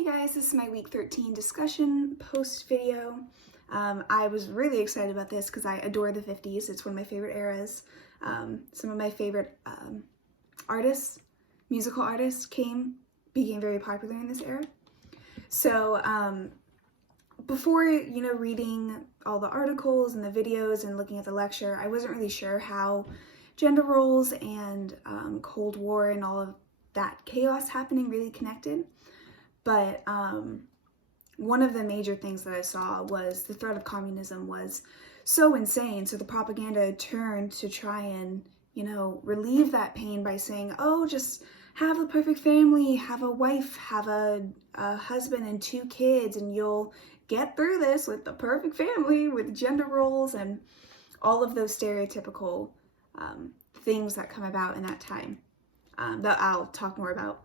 Hey guys, this is my week 13 discussion post video. I was really excited about this because I adore the 50s. It's one of my favorite eras. Some of my favorite artists, musical artists became very popular in this era. So before, reading all the articles and the videos and looking at the lecture, I wasn't really sure how gender roles and Cold War and all of that chaos happening really connected. But one of the major things that I saw was the threat of communism was so insane. So the propaganda turned to try and, relieve that pain by saying, oh, just have the perfect family, have a wife, have a husband and 2 kids, and you'll get through this with the perfect family, with gender roles and all of those stereotypical things that come about in that time that I'll talk more about.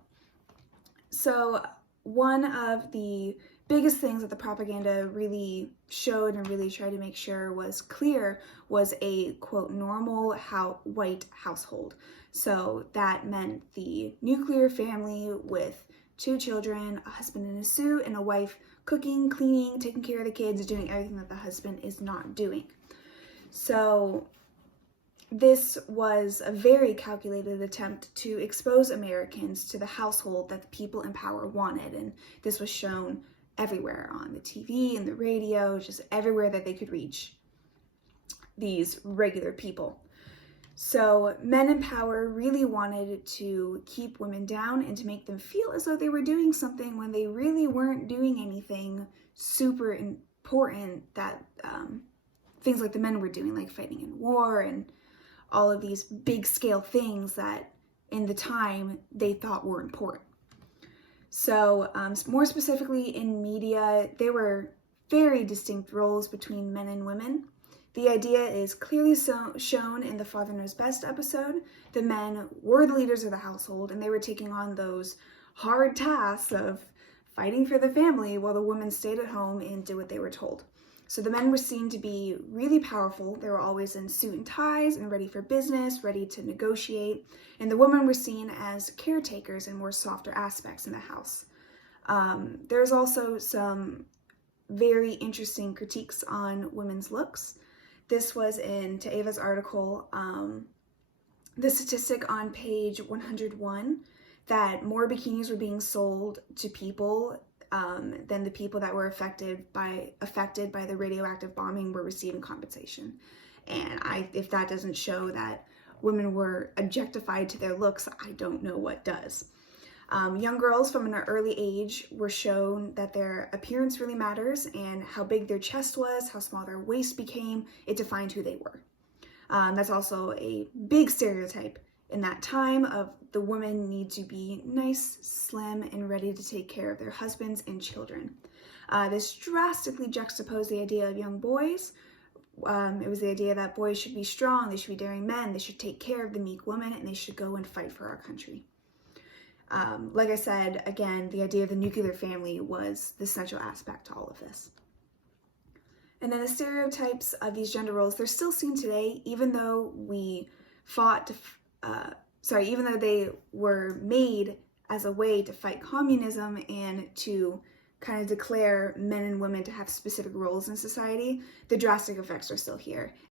So one of the biggest things that the propaganda really showed and really tried to make sure was clear was a, quote, normal white household. So that meant the nuclear family with 2 children, a husband in a suit, and a wife cooking, cleaning, taking care of the kids, doing everything that the husband is not doing. So this was a very calculated attempt to expose Americans to the household that the people in power wanted, and this was shown everywhere on the TV and the radio, just everywhere that they could reach these regular people. So men in power really wanted to keep women down and to make them feel as though they were doing something when they really weren't doing anything super important that things like the men were doing, like fighting in war and all of these big scale things that in the time they thought were important. So more specifically in media, there were very distinct roles between men and women. The idea is clearly shown in the Father Knows Best episode. The men were the leaders of the household and they were taking on those hard tasks of fighting for the family while the women stayed at home and did what they were told. So the men were seen to be really powerful. They were always in suit and ties and ready for business, ready to negotiate. And the women were seen as caretakers and more softer aspects in the house. There's also some very interesting critiques on women's looks. This was in Ava's article, the statistic on page 101, that more bikinis were being sold to people than the people that were affected by the radioactive bombing were receiving compensation. And if that doesn't show that women were objectified to their looks, I don't know what does. Young girls from an early age were shown that their appearance really matters, and how big their chest was, how small their waist became, it defined who they were. That's also a big stereotype in that time of the women need to be nice, slim, and ready to take care of their husbands and children. This drastically juxtaposed the idea of young boys. It was the idea that boys should be strong, they should be daring men, they should take care of the meek woman, and they should go and fight for our country. Like I said, again, the idea of the nuclear family was the central aspect to all of this. And then the stereotypes of these gender roles, they're still seen today, even though even though they were made as a way to fight communism and to kind of declare men and women to have specific roles in society, the drastic effects are still here.